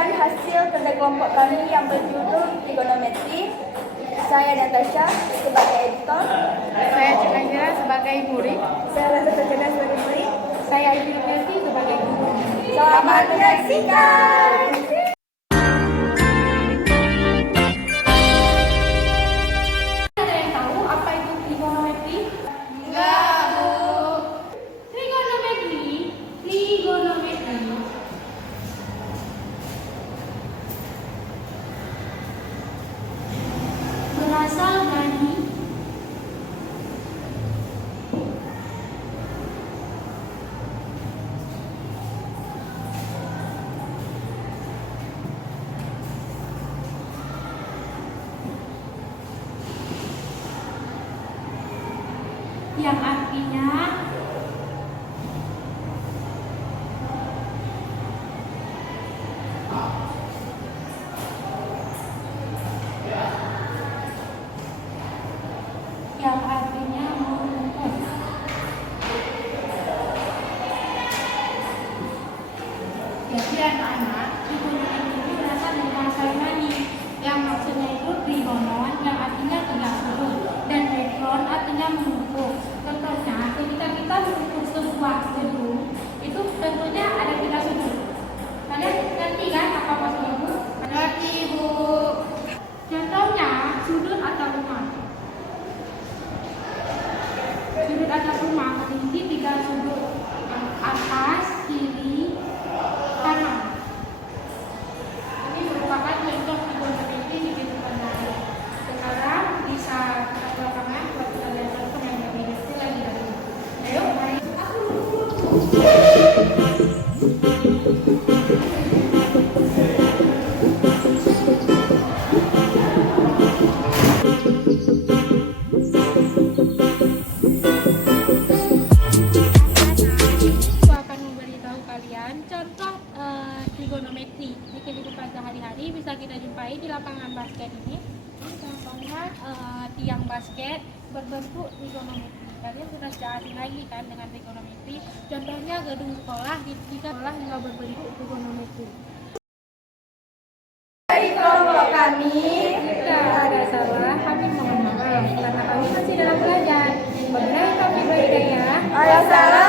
membacakan hasil kerja kelompok kami yang berjudul trigonometri. Saya Natasha sebagai editor. Saya Cina sebagai murid. Saya Rasa Terjana sebagai murid. Saya Ibu Melty sebagai guru. Selamat menyaksikan. Ada yang tahu apa itu trigonometri? Enggak, Bu. Trigonometri berasal dari yang artinya mengukur. Jadi anak-anak, trigonometri itu berasal dari bahasa Yunani yang maksudnya itu trigonon yang artinya tiga sudut dan metron artinya mengukur. Contohnya ketika kita mengukur sebuah gedung itu tentunya ada tiga sudut. Kalian ngerti kan apa maksudnya Bu? Ngerti, Bu. Contohnya sudut atap rumah. Sudut atap rumah memiliki tiga sudut, yang atas, kiri, kanan. Ini merupakan contoh trigonometri di kehidupan nyata. Sekarang bisa kita lapangan buat kita belajar yang lebih detail lagi dari ini. Ayo, mari. Contoh trigonometri di kehidupan sehari-hari bisa kita jumpai di lapangan basket ini. Contohnya tiang basket berbentuk trigonometri. Kalian sudah asing lagi kan dengan trigonometri. Contohnya gedung sekolah jika sekolah juga berbentuk trigonometri. Dari kelompok kami, Jika ada salah, kami mohon maaf karena kami masih dalam belajar. Wabillahi taufiq wal hidayah. Assalamualaikum.